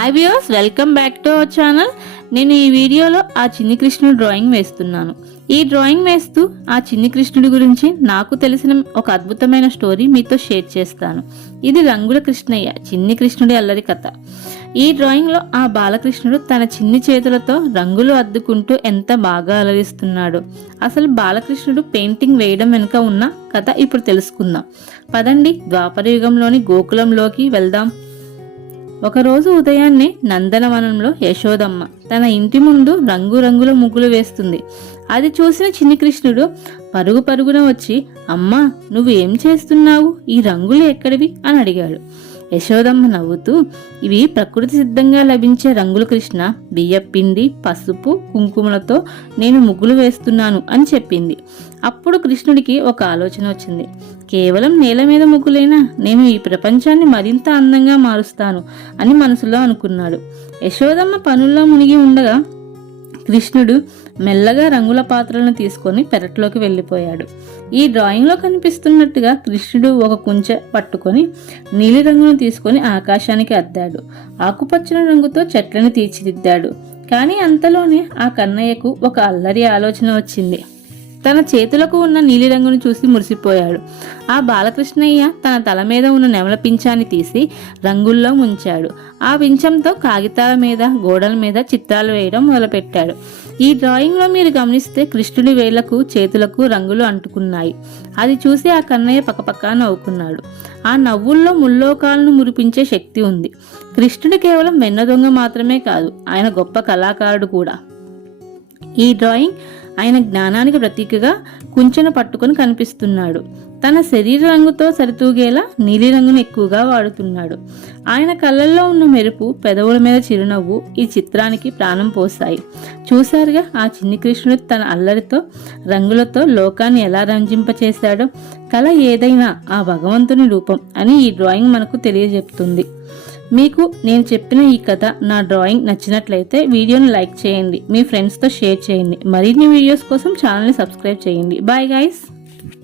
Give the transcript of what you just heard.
Hi viewers, welcome back to our channel. నేను ఈ వీడియోలో ఆ చిన్ని కృష్ణుడు డ్రాయింగ్ వేస్తున్నాను. ఈ డ్రాయింగ్ వేస్తూ ఆ చిన్ని కృష్ణుడి గురించి నాకు తెలిసిన ఒక అద్భుతమైన స్టోరీ మీతో షేర్ చేస్తాను. ఇది రంగుల కృష్ణయ్య, చిన్ని కృష్ణుడి అల్లరి కథ. ఈ డ్రాయింగ్లో ఆ బాలకృష్ణుడు తన చిన్ని చేతులతో రంగులు అద్దుకుంటూ ఎంత బాగా అలరిస్తున్నాడు. అసలు బాలకృష్ణుడు పెయింటింగ్ వేయడం వెనుక ఉన్న కథ ఇప్పుడు తెలుసుకుందాం. పదండి, ద్వాపర యుగంలోని గోకులంలోకి వెళ్దాం. ఒకరోజు ఉదయాన్నే నందనవనంలో యశోదమ్మ తన ఇంటి ముందు రంగురంగుల ముగ్గులు వేస్తుంది. అది చూసిన చిన్ని కృష్ణుడు పరుగు పరుగున వచ్చి, అమ్మా, నువ్వు ఏం చేస్తున్నావు? ఈ రంగులు ఎక్కడివి అని అడిగాడు. యశోదమ్మ నవ్వుతూ, ఇవి ప్రకృతి సిద్ధంగా లభించే రంగులు కృష్ణ. బియ్యపిండి, పసుపు, కుంకుమలతో నేను ముగ్గులు వేస్తున్నాను అని చెప్పింది. అప్పుడు కృష్ణుడికి ఒక ఆలోచన వచ్చింది. కేవలం నేల మీద ముగ్గులేనా? నేను ఈ ప్రపంచాన్ని మరింత అందంగా మారుస్తాను అని మనసులో అనుకున్నాడు. యశోదమ్మ పనుల్లో మునిగి ఉండగా కృష్ణుడు మెల్లగా రంగుల పాత్రలను తీసుకొని పెరట్లోకి వెళ్ళిపోయాడు. ఈ డ్రాయింగ్లో కనిపిస్తున్నట్టుగా కృష్ణుడు ఒక కుంచె పట్టుకొని నీలి రంగును తీసుకొని ఆకాశానికి అద్దాడు. ఆకుపచ్చని రంగుతో చెట్లను తీర్చిదిద్దాడు. కానీ అంతలోనే ఆ కన్నయ్యకు ఒక అల్లరి ఆలోచన వచ్చింది. తన చేతులకు ఉన్న నీలిరంగును చూసి మురిసిపోయాడు. ఆ బాలకృష్ణయ్య తన తల మీద ఉన్న నెమల పింఛాన్ని తీసి రంగుల్లో ముంచాడు. ఆ పింఛంతో కాగితాల మీద, గోడల మీద చిత్రాలు వేయడం మొదలుపెట్టాడు. ఈ డ్రాయింగ్లో మీరు గమనిస్తే కృష్ణుడి వేళ్లకు, చేతులకు రంగులు అంటుకున్నాయి. అది చూసి ఆ కన్నయ్య పక్కపక్క నవ్వుకున్నాడు. ఆ నవ్వుల్లో ముల్లోకాలను మురిపించే శక్తి ఉంది. కృష్ణుడు కేవలం వెన్న దొంగ మాత్రమే కాదు, ఆయన గొప్ప కళాకారుడు కూడా. ఈ డ్రాయింగ్ ఆయన జ్ఞానానికి ప్రతీకగా కుంచెను పట్టుకొని కనిపిస్తున్నాడు. తన శరీర రంగుతో సరితూగేలా నీలిరంగును ఎక్కువగా వాడుతున్నాడు. ఆయన కళ్ళల్లో ఉన్న మెరుపు, పెదవుల మీద చిరునవ్వు ఈ చిత్రానికి ప్రాణం పోసాయి. చూశారుగా ఆ చిన్ని కృష్ణుడు తన అల్లరితో, రంగులతో లోకాన్ని ఎలా రంజింపచేశాడో. కళ ఏదైనా ఆ భగవంతుని రూపం అని ఈ డ్రాయింగ్ మనకు తెలియజెప్తుంది. మీకు నేను చెప్పిన ఈ కథ, నా డ్రాయింగ్ నచ్చినట్లయితే వీడియోని లైక్ చేయండి, మీ ఫ్రెండ్స్తో షేర్ చేయండి. మరిన్ని వీడియోస్ కోసం ఛానల్ని సబ్స్క్రైబ్ చేయండి. Bye guys.